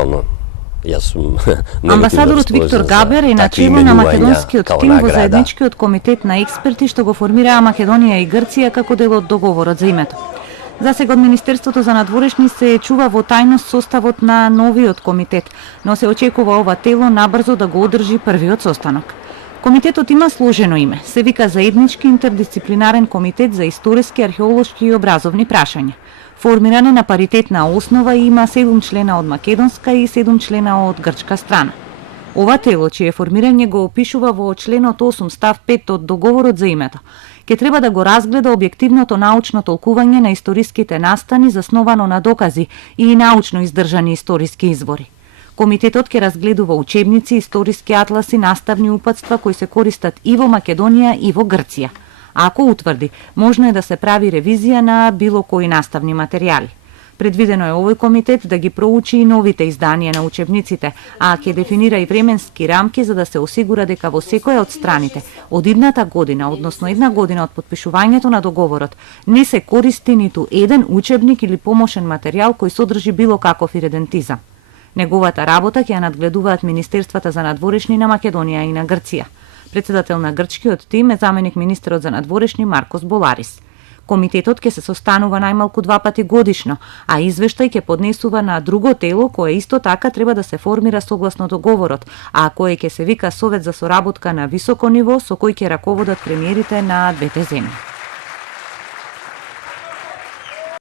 нормално. Јас сум Амбасадорот Виктор Габер е начело на македонскиот тим во заедничкиот комитет на експерти што го формираа Македонија и Грција како дел од договорот за името. Засега од Министерството за надворешни се чува во тајност составот на новиот комитет, но се очекува ова тело набрзо да го одржи првиот состанок. Комитетот има сложено име, се вика Заеднички интердисциплинарен комитет за историски, археолошки и образовни прашања. Формиран е на паритетна основа и има 7 члена од македонска и 7 члена од грчка страна. Ова тело, чие формирање го опишува во членот 8 став 5 од договорот за името, ќе треба да го разгледа објективното научно толкување на историските настани засновано на докази и научно издржани историски извори. Комитетот ќе разгледува учебници, историски атласи, наставни упатства кои се користат и во Македонија и во Грција. Ако утврди, можно е да се прави ревизија на било кои наставни материјали. Предвидено е овој комитет да ги проучи и новите изданија на учебниците, а ќе дефинира и временски рамки за да се осигура дека во секоја од страните од идната година, односно една година од подпишувањето на договорот, не се користи ниту еден учебник или помошен материјал кој содржи било каков иредентизам. Неговата работа ќе ја надгледуваат Министерствата за надворешни на Македонија и на Грција. Председател на грчкиот тим е заменик министерот за надворешни Маркос Боларис. Комитетот ќе се состанува најмалку 2 пати годишно, а извештај ќе поднесува на друго тело кое исто така треба да се формира согласно договорот, а кое ќе се вика Совет за соработка на високо ниво со кој ќе раководат премиерите на двете земји.